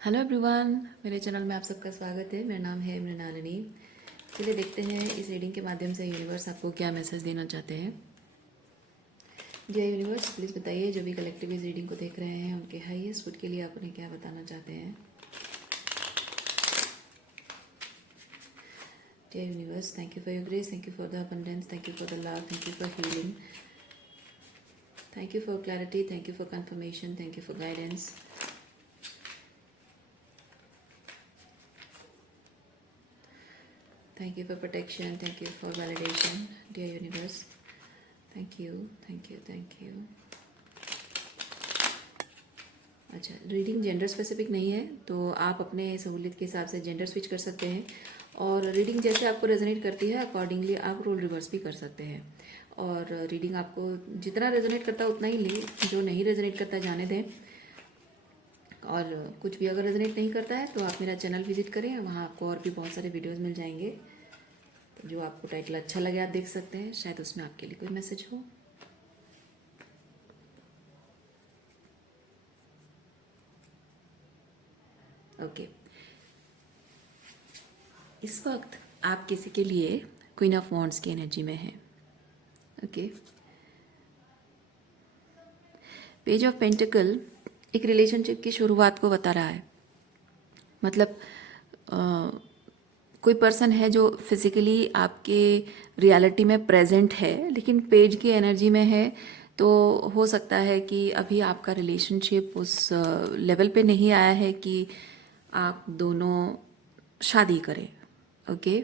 Hello everyone, मेरे channel में आप सबका स्वागत है। मेरा नाम है मृणालिनी। चलिए देखते हैं इस रीडिंग के माध्यम से यूनिवर्स आपको क्या मैसेज देना चाहते हैं। जय यूनिवर्स, प्लीज़ बताइए जो भी कलेक्टिव इस रीडिंग को देख रहे हैं उनके हाईएस्ट गुड के लिए आप उन्हें क्या बताना चाहते हैं। जय universe, thank you for your grace, thank you for the abundance, thank you for the love, thank you for healing, thank you for clarity, thank you for confirmation, thank you for guidance. Thank you for protection. Thank you for validation, dear universe. Thank you, thank you, thank you. अच्छा, reading gender specific नहीं है तो आप अपने सहूलियत के हिसाब से जेंडर स्विच कर सकते हैं और रीडिंग जैसे आपको रेजोनेट करती है अकॉर्डिंगली आप रोल रिवर्स भी कर सकते हैं। और रीडिंग आपको जितना रेजोनेट करता है उतना ही ले, जो नहीं रेजोनेट करता जाने दें। और कुछ भी अगर रेजोनेट नहीं करता है तो आप मेरा चैनल विजिट करें, वहाँ आपको और भी बहुत सारे वीडियोस मिल जाएंगे। जो आपको टाइटल अच्छा लगे आप देख सकते हैं, शायद उसमें आपके लिए कोई मैसेज हो। ओके, इस वक्त आप किसी के लिए क्वीन ऑफ वॉन्ड्स की एनर्जी में हैं। ओके, पेज ऑफ पेंटिकल एक रिलेशनशिप की शुरुआत को बता रहा है। मतलब कोई पर्सन है जो फिजिकली आपके रियलिटी में प्रेजेंट है लेकिन पेज की एनर्जी में है। तो हो सकता है कि अभी आपका रिलेशनशिप उस लेवल पे नहीं आया है कि आप दोनों शादी करें। ओके,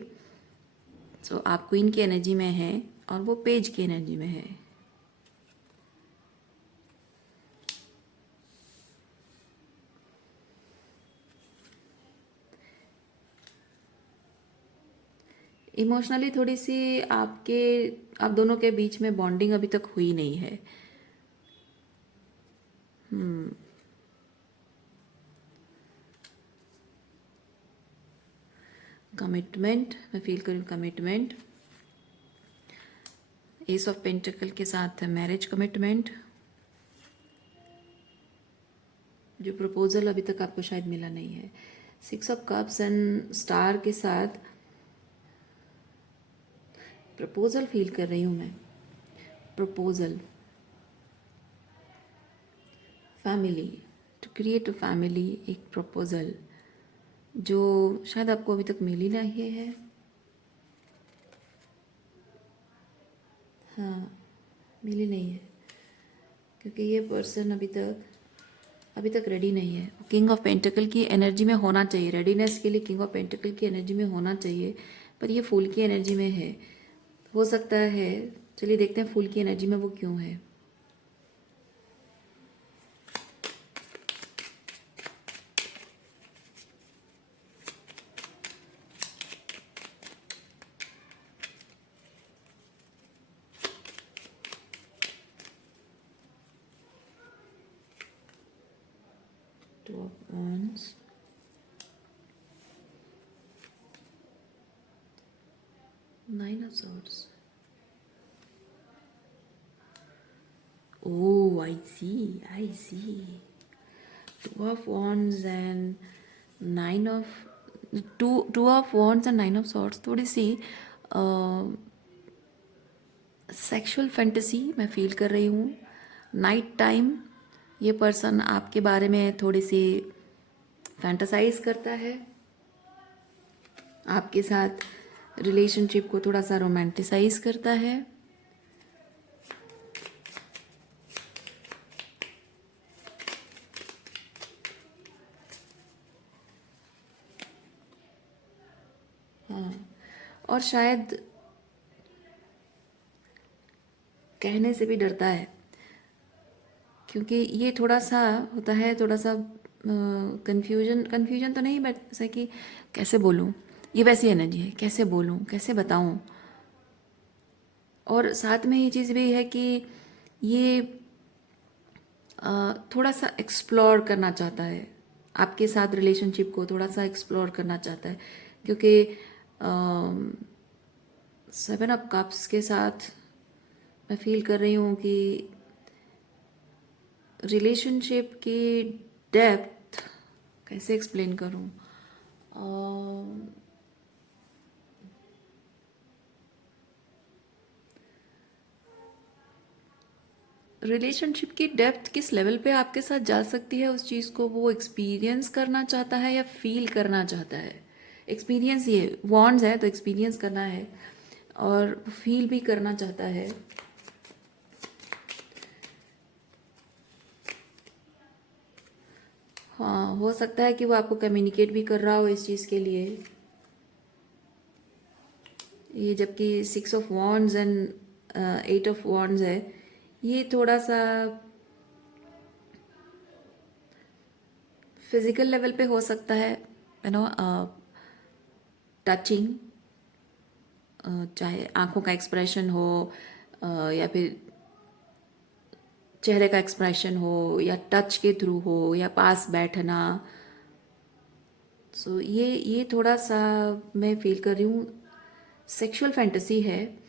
सो आप क्वीन की एनर्जी में हैं और वो पेज की एनर्जी में है। इमोशनली थोड़ी सी आप दोनों के बीच में बॉन्डिंग अभी तक हुई नहीं है। कमिटमेंट, मैं फील करूँ कमिटमेंट। एस ऑफ पेंटिकल के साथ मैरिज कमिटमेंट। जो प्रपोजल अभी तक आपको शायद मिला नहीं है। Six of cups and star के साथ प्रपोजल फील कर रही हूँ मैं। Proposal, family, to create a family, एक प्रपोजल जो शायद आपको अभी तक मिल ही नहीं है। हाँ, मिली नहीं है क्योंकि ये पर्सन अभी तक रेडी नहीं है। किंग ऑफ पेंटिकल की एनर्जी में होना चाहिए, रेडीनेस के लिए किंग ऑफ पेंटिकल की एनर्जी में होना चाहिए, पर ये फूल की एनर्जी में है। हो सकता है, चलिए देखते हैं फूल की एनर्जी में वो क्यों है। Two of wands, nine of swords. Oh, I see, I see. Two of Wands and nine of two of Wands and nine of Swords थोड़ी सी सेक्सुअल फैंटेसी मैं फील कर रही हूँ। नाइट टाइम ये पर्सन आपके बारे में थोड़ी सी फैंटासाइज करता है, आपके साथ रिलेशनशिप को थोड़ा सा रोमांटिसाइज करता है। हाँ, और शायद कहने से भी डरता है क्योंकि ये थोड़ा सा होता है, थोड़ा सा कन्फ्यूजन तो नहीं, बट जैसे कि कैसे बोलूँ, ये वैसी एनर्जी है, कैसे बोलूँ कैसे बताऊँ। और साथ में ये चीज़ भी है कि ये थोड़ा सा एक्सप्लोर करना चाहता है, आपके साथ रिलेशनशिप को थोड़ा सा एक्सप्लोर करना चाहता है क्योंकि सेवन ऑफ कप्स के साथ मैं फील कर रही हूँ कि रिलेशनशिप की डेप्थ कैसे एक्सप्लेन करूँ? रिलेशनशिप की डेप्थ किस लेवल पे आपके साथ जा सकती है, उस चीज़ को वो एक्सपीरियंस करना चाहता है या फील करना चाहता है। एक्सपीरियंस, ये वॉन्ड्स है तो एक्सपीरियंस करना है और फील भी करना चाहता है। हाँ, हो सकता है कि वो आपको कम्युनिकेट भी कर रहा हो इस चीज़ के लिए। ये जबकि 6 of wands and 8 of wands है, ये थोड़ा सा फिजिकल लेवल पे हो सकता है, यू नो, टचिंग, चाहे आंखों का एक्सप्रेशन हो, या फिर चेहरे का एक्सप्रेशन हो, या टच के थ्रू हो, या पास बैठना। सो ये थोड़ा सा मैं फील कर रही हूँ सेक्सुअल फैंटेसी है।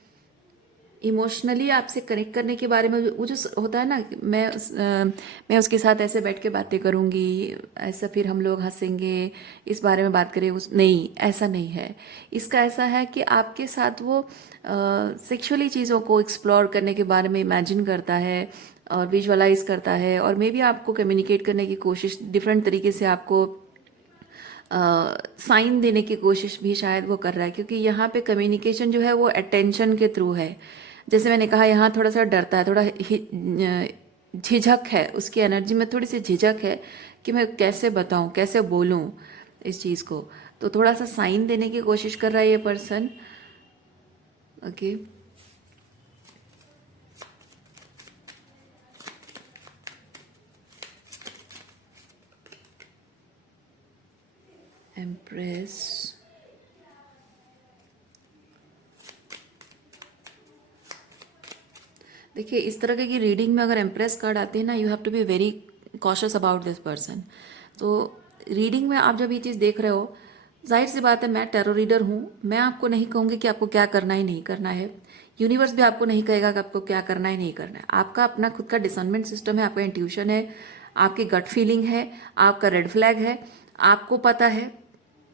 इमोशनली आपसे कनेक्ट करने के बारे में वो जो होता है ना, कि मैं उसके साथ ऐसे बैठ के बातें करूँगी, ऐसा फिर हम लोग हंसेंगे, इस बारे में बात करें, उस नहीं, ऐसा नहीं है। इसका ऐसा है कि आपके साथ वो सेक्सुअली चीज़ों को एक्सप्लोर करने के बारे में इमेजिन करता है और विजुअलाइज करता है, और मे बी आपको कम्युनिकेट करने की कोशिश डिफरेंट तरीके से, आपको साइन देने की कोशिश भी शायद वो कर रहा है, क्योंकि यहाँ पे कम्युनिकेशन जो है वो अटेंशन के थ्रू है। जैसे मैंने कहा, यहाँ थोड़ा सा डरता है, थोड़ा झिझक है, उसकी एनर्जी में थोड़ी सी झिझक है कि मैं कैसे बताऊँ, कैसे बोलूँ इस चीज़ को। तो थोड़ा सा साइन देने की कोशिश कर रहा है ये पर्सन। Okay, empress. देखिए, इस तरह की रीडिंग में अगर एम्प्रेस कार्ड आते हैं ना, you have to be very cautious about this person. तो रीडिंग में आप जब ये चीज़ देख रहे हो, जाहिर सी बात है, मैं टैरो रीडर हूँ, मैं आपको नहीं कहूँगी कि आपको क्या करना है नहीं करना है। यूनिवर्स भी आपको नहीं कहेगा कि आपको क्या करना है नहीं करना है। आपका अपना खुद का डिसर्नमेंट सिस्टम है, आपका इंट्यूशन है, आपकी गट फीलिंग है, आपका रेड फ्लैग है, आपको पता है,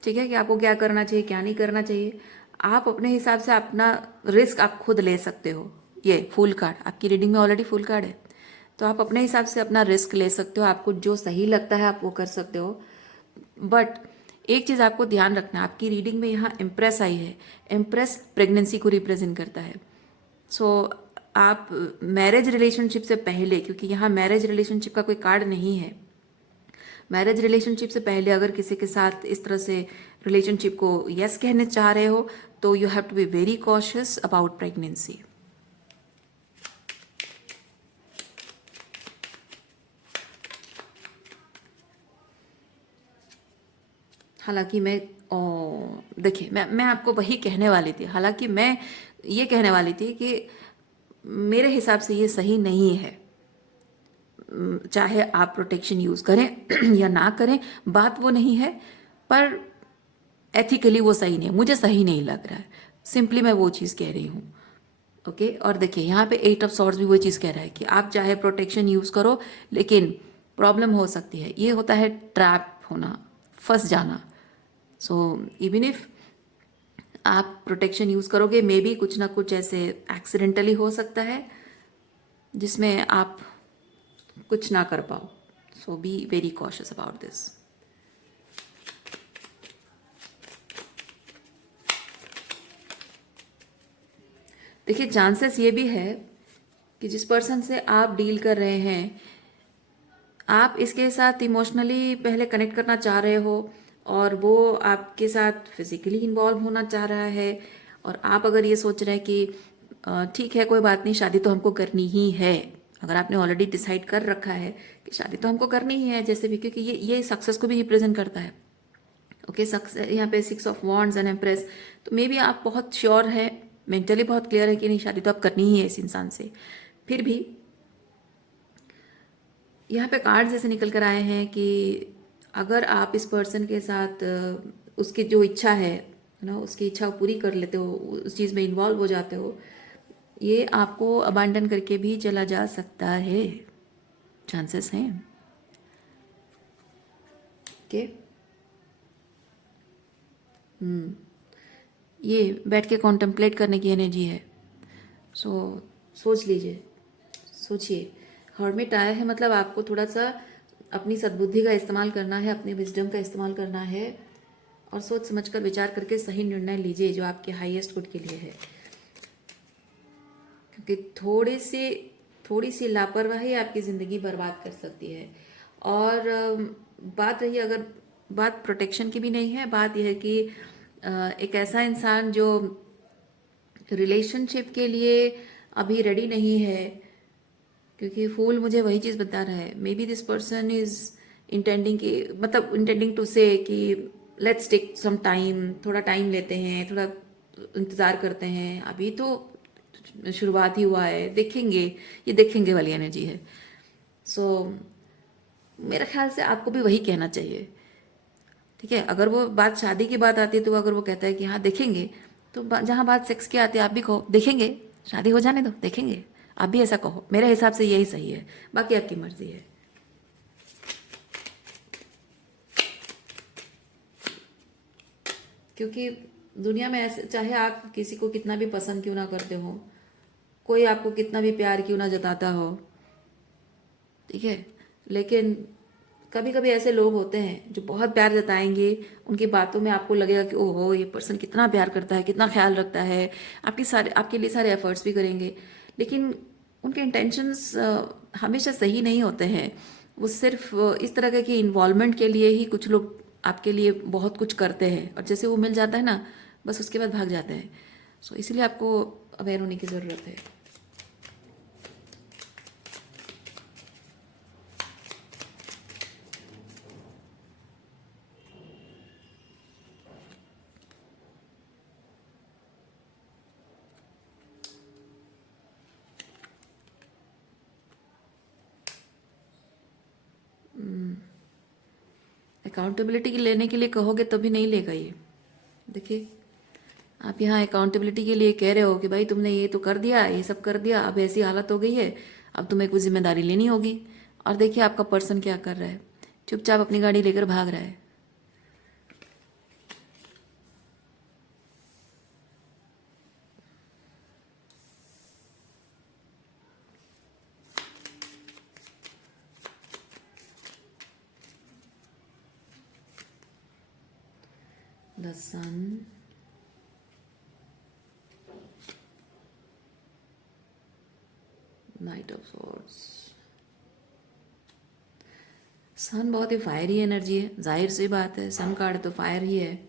ठीक है, कि आपको क्या करना चाहिए, क्या नहीं करना चाहिए। आप अपने हिसाब से अपना रिस्क आप खुद ले सकते हो। ये फुल कार्ड आपकी रीडिंग में ऑलरेडी फुल कार्ड है, तो आप अपने हिसाब से अपना रिस्क ले सकते हो। आपको जो सही लगता है आप वो कर सकते हो। बट एक चीज़ आपको ध्यान रखना है, आपकी रीडिंग में यहाँ एम्प्रेस आई है। एम्प्रेस प्रेगनेंसी को रिप्रेजेंट करता है। सो आप मैरिज रिलेशनशिप से पहले, क्योंकि यहाँ मैरिज रिलेशनशिप का कोई कार्ड नहीं है, मैरिज रिलेशनशिप से पहले अगर किसी के साथ इस तरह से रिलेशनशिप को यस कहने चाह रहे हो, तो you have to be very cautious about pregnancy. हालांकि मैं देखिए, मैं आपको वही कहने वाली थी। हालांकि मैं ये कहने वाली थी कि मेरे हिसाब से ये सही नहीं है। चाहे आप प्रोटेक्शन यूज़ करें या ना करें, बात वो नहीं है, पर एथिकली वो सही नहीं है, मुझे सही नहीं लग रहा है। सिंपली मैं वो चीज़ कह रही हूँ। ओके, और देखिए, यहाँ पे 8 ऑफ सॉर्ड्स भी वो चीज़ कह रहा है कि आप चाहे प्रोटेक्शन यूज़ करो, लेकिन प्रॉब्लम हो सकती है। ये होता है ट्रैप होना, फंस जाना। सो इवन इफ आप प्रोटेक्शन यूज़ करोगे, मे बी कुछ ना कुछ ऐसे एक्सीडेंटली हो सकता है जिसमें आप कुछ ना कर पाओ। So be very cautious about this. देखिए, चांसेस ये भी है कि जिस पर्सन से आप डील कर रहे हैं, आप इसके साथ इमोशनली पहले कनेक्ट करना चाह रहे हो, और वो आपके साथ फिजिकली इन्वॉल्व होना चाह रहा है। और आप अगर ये सोच रहे हैं कि ठीक है, कोई बात नहीं, शादी तो हमको करनी ही है, अगर आपने ऑलरेडी डिसाइड कर रखा है कि शादी तो हमको करनी ही है जैसे भी, क्योंकि ये सक्सेस को भी रिप्रेजेंट करता है। ओके, सक्सेस यहाँ पे 6 ऑफ वॉन्ड्स एंड एम्प्रेस। तो मे बी आप बहुत श्योर है, मेंटली बहुत क्लियर है कि नहीं, शादी तो आप करनी ही है इस इंसान से। फिर भी यहाँ पे कार्ड्स ऐसे निकल कर आए हैं कि अगर आप इस पर्सन के साथ उसकी जो इच्छा है ना, उसकी इच्छा को पूरी कर लेते हो, उस चीज़ में इन्वॉल्व हो जाते हो, ये आपको अबांडन करके भी चला जा सकता है, चांसेस हैं। ओके, ये बैठ के कॉन्टेम्पलेट करने की एनर्जी है। सो सोच लीजिए, सोचिए। हर्मिट आया है मतलब आपको थोड़ा सा अपनी सद्बुद्धि का इस्तेमाल करना है, अपने विजडम का इस्तेमाल करना है और सोच समझकर विचार करके सही निर्णय लीजिए जो आपके हाईएस्ट गुड के लिए है। क्योंकि थोड़ी सी लापरवाही आपकी ज़िंदगी बर्बाद कर सकती है। और बात रही, अगर बात प्रोटेक्शन की भी नहीं है, बात यह है कि एक ऐसा इंसान जो रिलेशनशिप के लिए अभी रेडी नहीं है, क्योंकि फूल मुझे वही चीज़ बता रहा है। Maybe this person is intending to say कि लेट्स टेक सम टाइम, थोड़ा टाइम लेते हैं, थोड़ा इंतज़ार करते हैं, अभी तो शुरुआत ही हुआ है, देखेंगे। ये देखेंगे वाली एनर्जी है। सो मेरे ख्याल से आपको भी वही कहना चाहिए। ठीक है, अगर वो बात शादी की बात आती है तो अगर वो कहता है कि हाँ देखेंगे, तो जहाँ बात सेक्स की आती है आप भी कहो देखेंगे, शादी हो जाने दो, देखेंगे। आप भी ऐसा कहो, मेरे हिसाब से यही सही है, बाकी आपकी मर्जी है। क्योंकि दुनिया में ऐसे, चाहे आप किसी को कितना भी पसंद क्यों ना करते हो, कोई आपको कितना भी प्यार क्यों ना जताता हो, ठीक है, लेकिन कभी कभी ऐसे लोग होते हैं जो बहुत प्यार जताएंगे, उनकी बातों में आपको लगेगा कि ओहो ये पर्सन कितना प्यार करता है, कितना ख्याल रखता है, आपके लिए सारे एफर्ट्स भी करेंगे, लेकिन उनके इंटेंशंस हमेशा सही नहीं होते हैं। वो सिर्फ इस तरह के इन्वॉल्वमेंट के लिए ही कुछ लोग आपके लिए बहुत कुछ करते हैं, और जैसे वो मिल जाता है ना, बस उसके बाद भाग जाते हैं। सो इसलिए आपको अवेयर होने की ज़रूरत है। अकाउंटेबिलिटी लेने के लिए कहोगे तभी नहीं लेगा ये। देखिए, आप यहाँ अकाउंटेबिलिटी के लिए कह रहे हो कि भाई तुमने ये तो कर दिया, ये सब कर दिया, अब ऐसी हालत हो गई है, अब तुम्हें कुछ जिम्मेदारी लेनी होगी। और देखिए आपका पर्सन क्या कर रहा है, चुपचाप अपनी गाड़ी लेकर भाग रहा है। The sun, knight of swords. Sun बहुत ही फायरी एनर्जी है, जाहिर सी बात है, सन कार्ड तो फायर ही है,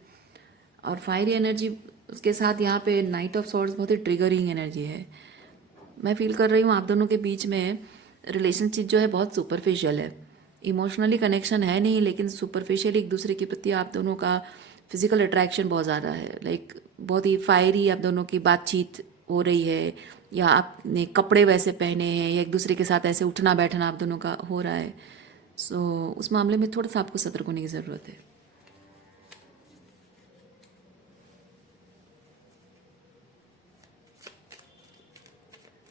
और फायरी एनर्जी उसके साथ यहाँ पे नाइट ऑफ सॉर्ड्स बहुत ही ट्रिगरिंग एनर्जी है। मैं फील कर रही हूँ आप दोनों के बीच में रिलेशनशिप जो है बहुत सुपरफिशियल है, इमोशनली कनेक्शन है नहीं, लेकिन सुपरफिशियल एक दूसरे के प्रति आप दोनों का फिजिकल अट्रैक्शन बहुत ज़्यादा है। लाइक बहुत ही फायरी आप दोनों की बातचीत हो रही है, या आपने कपड़े वैसे पहने हैं, या एक दूसरे के साथ ऐसे उठना बैठना आप दोनों का हो रहा है। सो उस मामले में थोड़ा सा आपको सतर्क होने की ज़रूरत है।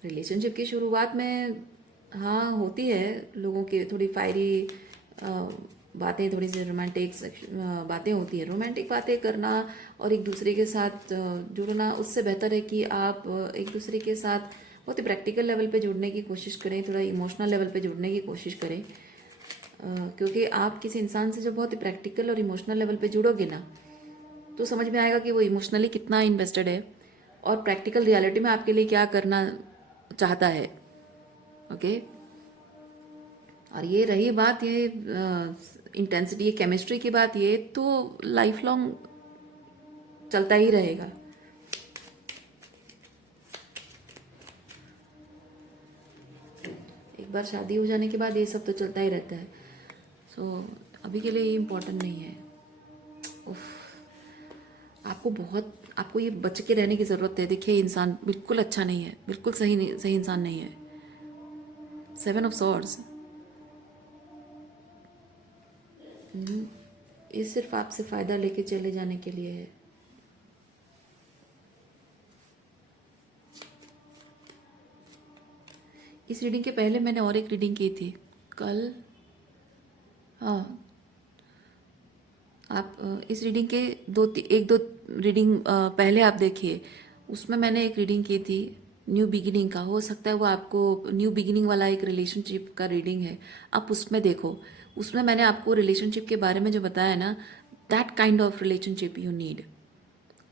रिलेशनशिप की शुरुआत में हाँ होती है लोगों की थोड़ी फायरी बातें, थोड़ी सी रोमांटिक बातें होती है। रोमांटिक बातें करना और एक दूसरे के साथ जुड़ना, उससे बेहतर है कि आप एक दूसरे के साथ बहुत ही प्रैक्टिकल लेवल पे जुड़ने की कोशिश करें, थोड़ा इमोशनल लेवल पे जुड़ने की कोशिश करें। क्योंकि आप किसी इंसान से जब बहुत ही प्रैक्टिकल और इमोशनल लेवल पे जुड़ोगे ना, तो समझ में आएगा कि वो इमोशनली कितना इन्वेस्टेड है और प्रैक्टिकल रियलिटी में आपके लिए क्या करना चाहता है। ओके, और ये रही बात, ये इंटेंसिटी, ये केमिस्ट्री की बात, ये तो लाइफ लॉन्ग चलता ही रहेगा। एक बार शादी हो जाने के बाद ये सब तो चलता ही रहता है। सो अभी के लिए ये इम्पोर्टेंट नहीं है। उफ, आपको ये बच के रहने की ज़रूरत है। देखिए इंसान बिल्कुल अच्छा नहीं है, बिल्कुल सही इंसान नहीं है। 7 ऑफ सॉर्ड्स, ये सिर्फ आपसे फ़ायदा लेके चले जाने के लिए है। इस रीडिंग के पहले मैंने और एक रीडिंग की थी कल। हाँ, आप इस रीडिंग के एक दो रीडिंग पहले आप देखिए, उसमें मैंने एक रीडिंग की थी न्यू बिगिनिंग का। हो सकता है वो आपको न्यू बिगिनिंग वाला एक रिलेशनशिप का रीडिंग है, आप उसमें देखो। उसमें मैंने आपको रिलेशनशिप के बारे में जो बताया ना, that kind of relationship you need.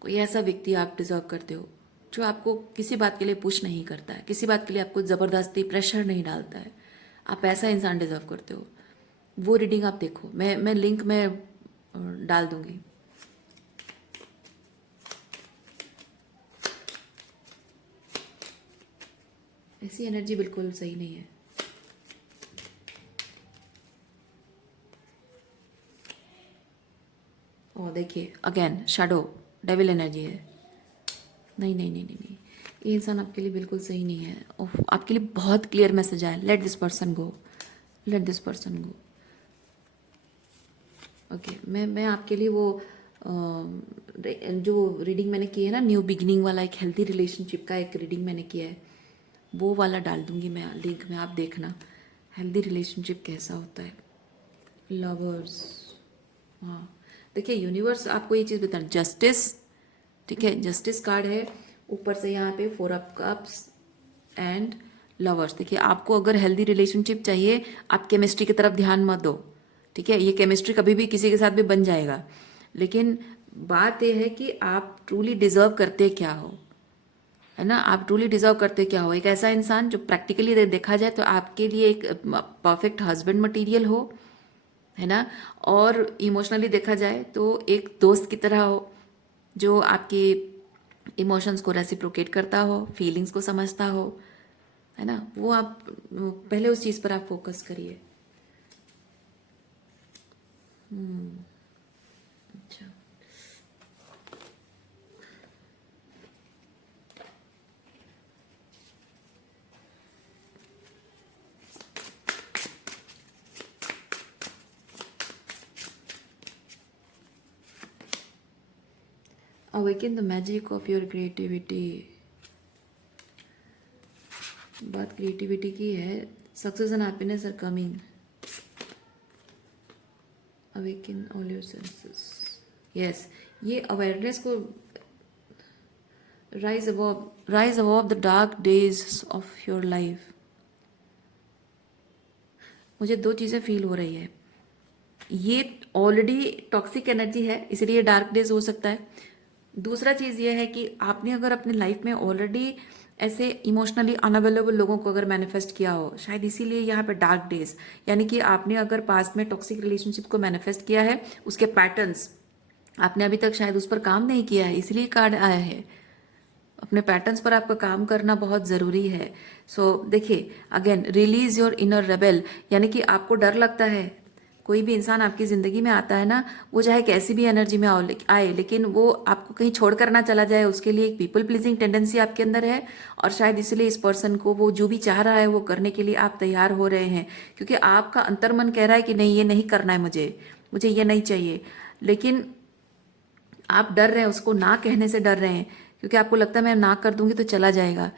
कोई ऐसा व्यक्ति आप डिजर्व करते हो जो आपको किसी बात के लिए पुश नहीं करता है, किसी बात के लिए आपको ज़बरदस्ती प्रेशर नहीं डालता है। आप ऐसा इंसान डिजर्व करते हो। वो रीडिंग आप देखो, मैं लिंक में डाल दूंगी। ऐसी एनर्जी बिल्कुल सही नहीं है। और देखिए अगेन शैडो, डेविल एनर्जी है। नहीं नहीं नहीं नहीं नहीं, ये इंसान आपके लिए बिल्कुल सही नहीं है। और आपके लिए बहुत क्लियर मैसेज आया, let this person go, let this person go. Okay, मैं आपके लिए वो जो रीडिंग मैंने की है ना, न्यू बिगिनिंग वाला, एक हेल्थी रिलेशनशिप का एक रीडिंग मैंने किया है, वो वाला डाल दूंगी मैं लिंक में, आप देखना हेल्दी रिलेशनशिप कैसा होता है। लवर्स, हाँ देखिए यूनिवर्स आपको ये चीज़ बताना, जस्टिस, ठीक है, जस्टिस कार्ड है ऊपर से, यहाँ पे 4 ऑफ कप्स एंड लवर्स। देखिए आपको अगर हेल्दी रिलेशनशिप चाहिए, आप केमिस्ट्री की तरफ ध्यान मत दो, ठीक है। ये केमिस्ट्री कभी भी किसी के साथ भी बन जाएगा, लेकिन बात यह है कि आप ट्रूली डिजर्व करते क्या हो, है ना। आप ट्रूली डिजर्व करते क्या हो, एक ऐसा इंसान जो प्रैक्टिकली देखा जाए तो आपके लिए एक परफेक्ट हस्बैंड मटेरियल हो, है ना। और इमोशनली देखा जाए तो एक दोस्त की तरह हो, जो आपके इमोशंस को रेसिप्रोकेट करता हो, फीलिंग्स को समझता हो, है ना। वो आप पहले उस चीज़ पर आप फोकस करिए। अच्छा, awaken the magic of your creativity. बात क्रिएटिविटी की है, success and happiness are coming, awaken all your senses. Yes, ये अवेयरनेस को, rise above the dark days of your life। मुझे दो चीज़ें फील हो रही है, ये ऑलरेडी टॉक्सिक एनर्जी है इसलिए डार्क डेज हो सकता है। दूसरा चीज़ ये है कि आपने अगर अपनी लाइफ में ऑलरेडी ऐसे इमोशनली अनअवेलेबल लोगों को अगर मैनिफेस्ट किया हो, शायद इसीलिए यहाँ पे डार्क डेज, यानी कि आपने अगर पास्ट में टॉक्सिक रिलेशनशिप को मैनिफेस्ट किया है, उसके पैटर्न्स आपने अभी तक शायद उस पर काम नहीं किया है, इसलिए कार्ड आया है। अपने पैटर्न्स पर आपका काम करना बहुत ज़रूरी है। सो देखिए again, release your inner rebel, यानी कि आपको डर लगता है, कोई भी इंसान आपकी ज़िंदगी में आता है ना, वो चाहे कैसी भी एनर्जी में आए, लेकिन वो आपको कहीं छोड़ कर ना चला जाए, उसके लिए एक पीपल प्लीजिंग टेंडेंसी आपके अंदर है। और शायद इसलिए इस पर्सन को वो जो भी चाह रहा है वो करने के लिए आप तैयार हो रहे हैं, क्योंकि आपका अंतर्मन कह रहा है कि नहीं, ये नहीं करना है, मुझे ये नहीं चाहिए। लेकिन आप डर रहे हैं, उसको ना कहने से डर रहे हैं, क्योंकि आपको लगता है मैं ना कर दूंगी तो चला जाएगा।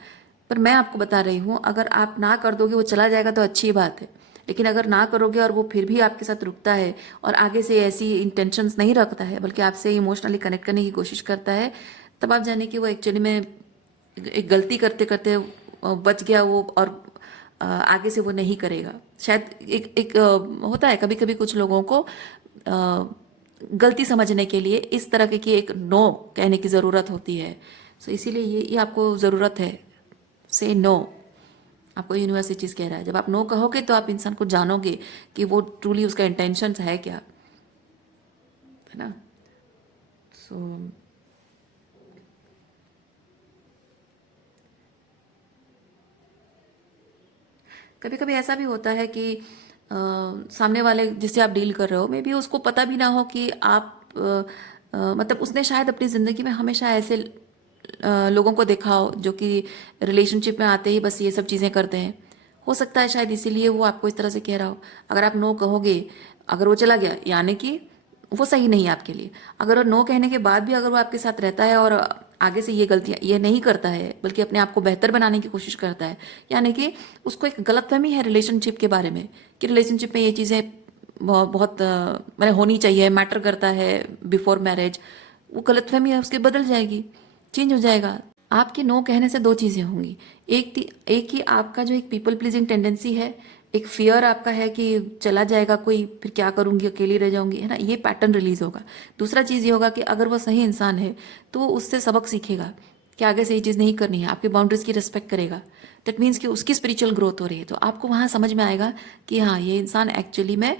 पर मैं आपको बता रही हूँ, अगर आप ना कर दोगे वो चला जाएगा तो अच्छी बात है, लेकिन अगर ना करोगे और वो फिर भी आपके साथ रुकता है और आगे से ऐसी इंटेंशंस नहीं रखता है, बल्कि आपसे इमोशनली कनेक्ट करने की कोशिश करता है, तब आप जाने कि वो एक्चुअली में एक गलती करते करते बच गया वो, और आगे से वो नहीं करेगा। शायद एक होता है कभी कभी कुछ लोगों को गलती समझने के लिए इस तरह की एक नो कहने की ज़रूरत होती है। सो इसीलिए ये आपको ज़रूरत है, से नो। आपको यूनिवर्स ये चीज़ कह रहा है, जब आप नो कहोगे तो आप इंसान को जानोगे कि वो ट्रूली उसका इंटेंशंस है क्या, है ना। सो कभी कभी ऐसा भी होता है कि सामने वाले जिससे आप डील कर रहे हो, मे बी उसको पता भी ना हो कि आप मतलब उसने शायद अपनी ज़िंदगी में हमेशा ऐसे लोगों को देखा हो जो कि रिलेशनशिप में आते ही बस ये सब चीज़ें करते हैं। हो सकता है शायद इसीलिए वो आपको इस तरह से कह रहा हो। अगर आप नो कहोगे, अगर वो चला गया, यानी कि वो सही नहीं है आपके लिए। अगर वो नो कहने के बाद भी अगर वो आपके साथ रहता है और आगे से ये गलतियां ये नहीं करता है, बल्कि अपने आप को बेहतर बनाने की कोशिश करता है, यानी कि उसको एक गलतफहमी है रिलेशनशिप के बारे में, कि रिलेशनशिप में ये चीज़ें बहुत मैंने होनी चाहिए, मैटर करता है बिफोर मैरिज, वो गलतफहमी है उसकी बदल जाएगी, चेंज हो जाएगा। आपके नो कहने से दो चीज़ें होंगी। एक ही आपका जो एक पीपल प्लीजिंग टेंडेंसी है, एक फियर आपका है कि चला जाएगा कोई, फिर क्या करूंगी, अकेली रह जाऊंगी, है ना, ये पैटर्न रिलीज होगा। दूसरा चीज़ ये होगा कि अगर वो सही इंसान है तो वो उससे सबक सीखेगा कि आगे से ये चीज़ नहीं करनी है, आपकी बाउंड्रीज की रिस्पेक्ट करेगा। दैट मीन्स कि उसकी स्पिरिचुअल ग्रोथ हो रही है, तो आपको वहाँ समझ में आएगा कि हाँ, ये इंसान एक्चुअली में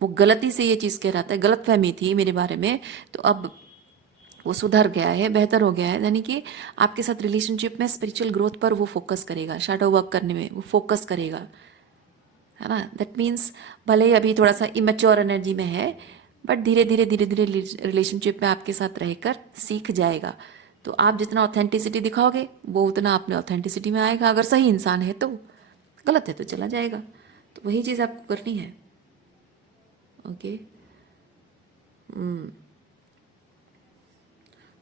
वो गलती से ये चीज़ कह रहा था, गलत फहमी थी मेरे बारे में, तो अब वो सुधर गया है, बेहतर हो गया है। यानी कि आपके साथ रिलेशनशिप में स्पिरिचुअल ग्रोथ पर वो फोकस करेगा, शैडो वर्क करने में वो फोकस करेगा, है ना। दैट मीन्स भले ही अभी थोड़ा सा इमेच्योर एनर्जी में है, बट धीरे धीरे रिलेशनशिप में आपके साथ रहकर सीख जाएगा। तो आप जितना ऑथेंटिसिटी दिखाओगे वो उतना अपने ऑथेंटिसिटी में आएगा। अगर सही इंसान है तो, गलत है तो चला जाएगा। तो वही चीज़ आपको करनी है। ओके।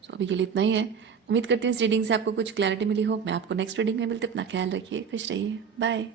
सो अभी के लिए इतना ही है। उम्मीद करती हूँ इस रीडिंग से आपको कुछ क्लैरिटी मिली हो। मैं आपको नेक्स्ट रीडिंग में मिलते, अपना ख्याल रखिए, खुश रहिए, बाय।